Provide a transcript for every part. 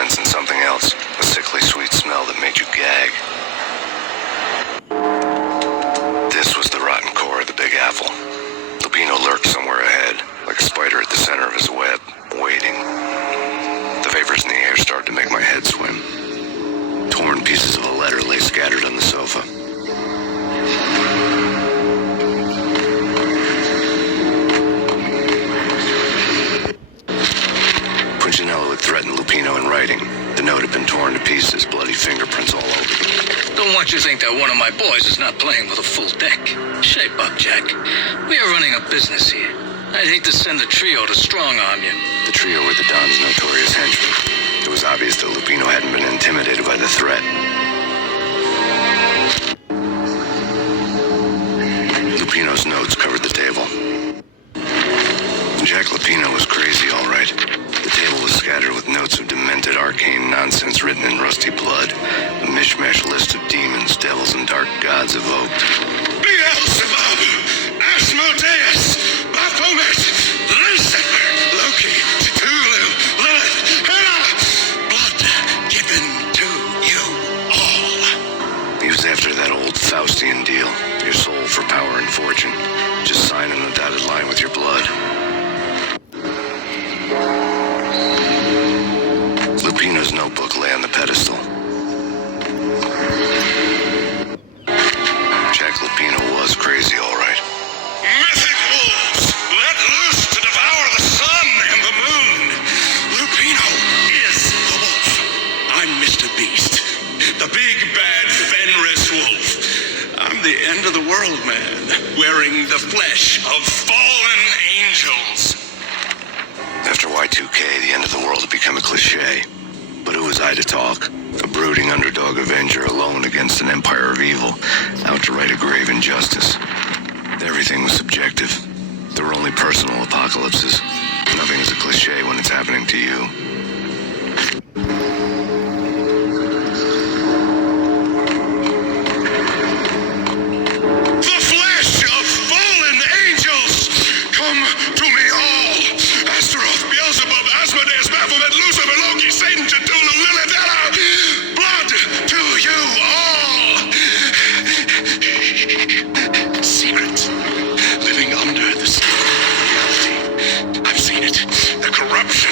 sensing something else. A sickly sweet smell that made you gag. This was the rotten core of the Big Apple. Lupino lurked somewhere ahead, like a spider at the center of his web, waiting. The vapors in the air started to make my head swim. Torn pieces of a letter lay scattered on the sofa. Punchinello had threatened Lupino in writing. The note had been torn to pieces, bloody fingerprints all over it. Don't want you to think that one of my boys is not playing with a full deck. Shape up, Jack. We are running a business here. I'd hate to send a trio to strong-arm you. The trio were the Don's notorious henchmen. It was obvious that Lupino hadn't been intimidated by the threat. Lupino's notes covered the table. Jack Lupino was crazy, all right. The table was scattered with notes of demented arcane nonsense written in rusty blood. A mishmash list of demons, devils, and dark gods evoked. Beelzebub, Asmodeus, Baphomet, Lucifer, Loki, Cthulhu, Lilith, Hela, blood given to you all. He was after that old Faustian deal. Your soul for power and fortune. Just sign on the dotted line with your blood. Lupino's notebook lay on the pedestal. Jack Lupino was crazy, all right. Mythic wolves, let loose to devour the sun and the moon. Lupino is the wolf. I'm Mr. Beast, the big bad Fenris wolf. I'm the end of the world man, wearing the flesh of fallen angels. After Y2K, the end of the world had become a cliche. But who was I to talk? A brooding underdog avenger alone against an empire of evil, out to right a grave injustice. Everything was subjective. There were only personal apocalypses. Nothing is a cliche when it's happening to you. The flesh of fallen angels! Come to me all! Astaroth, Beelzebub, Asmodeus, Baphomet, Lucifer, Loki, Satan, Cthulhu, Lilith, Hela! Blood to you all! Secret. Living under the skin of reality. I've seen it. The corruption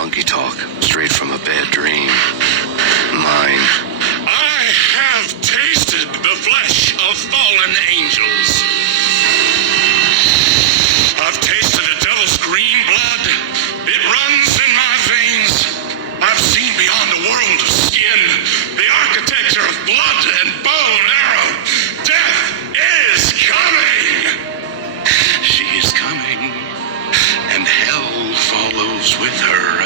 monkey talk, straight from a bad dream. Mine. I have tasted the flesh of fallen angels. I've tasted the devil's green blood. It runs in my veins. I've seen beyond the world of skin, the architecture of blood and bow and arrow. Death is coming. She is coming, and hell follows with her.